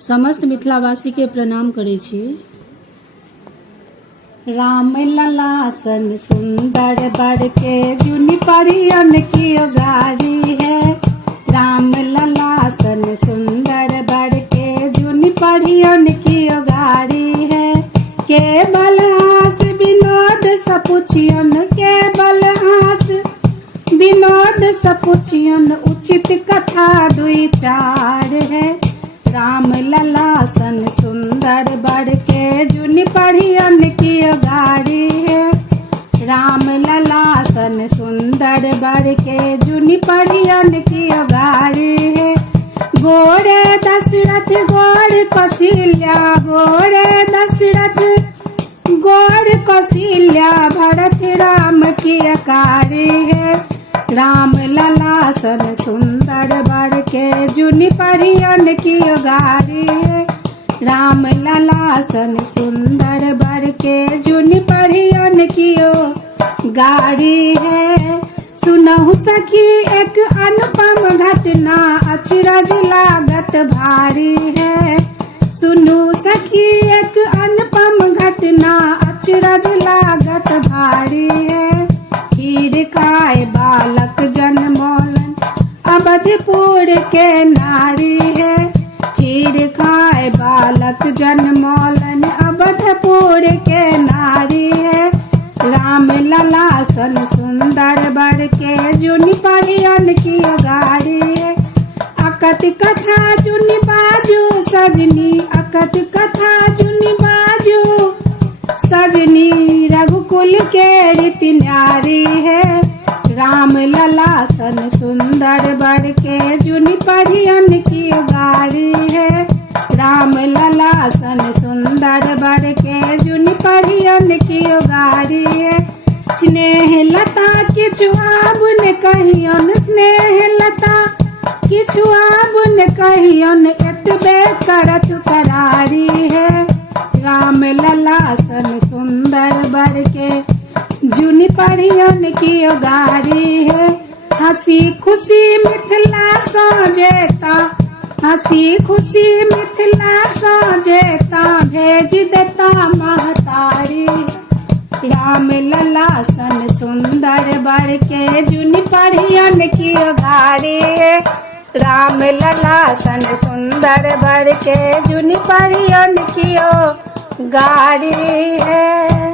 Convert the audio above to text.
समस्त मिथिलावासी के प्रणाम करै छी। राम लला सन सुंदर बर के जुनी परियन की गारी है। राम लला सन सुंदर बर के जुनी परियन की गारी है। केवल हास विनोद सपुछियन, केवल हास विनोद सपुछियन, उचित कथा दुई चार है। राम लला सन सुंदर बर के जुनी परियन की गारी है। राम लला सन सुंदर बर के जुनी परियन की गारी है। गोरे दशरथ गोर कौशल्या, गोरे दशरथ गोर कौशल्या, भरत राम की कारी है। राम लला सन सुंदर बर के जुनी परियन की गारी है। राम लला सन सुंदर बर के जुनी परियन की गारी है। सुनहु सखी एक अनुपम घटना, अचरज लागत भारी है। सुनु सखी एक अनुपम घटना, अचरज लागत भारी है। खीर खाए बालक जन्मोलन, अवधपुर के नारी है। खीर खाए बालक जन्मोलन, अवधपुर के नारी है। राम लला सन सुंदर बर के जुनी परियन की गारी है। अकत कथा जुनी बाजू सजनी, अकत कथा जुनी बाजू सजनी, रघुकुल के रीति न्यारी है। राम लला सन सुंदर बर के जुनी परियन की गारी है। राम लला सन सुंदर बर के जुनी परियन की गारी है। स्नेह लता किछु आबुन कहियन, स्नेह लता किछु आबुन कहियन, एतबे करत करारी है। राम लला सन सुंदर बर के जुनी परियन की गारी है। हंसी खुशी मिथिला सजेता, हंसी खुशी मिथिला सजेता, भेज देता महतारी। राम लला सन सुंदर बर के जुनी परियन की गारी है। राम लला सन सुंदर बर के जुनी परियन की गारी है।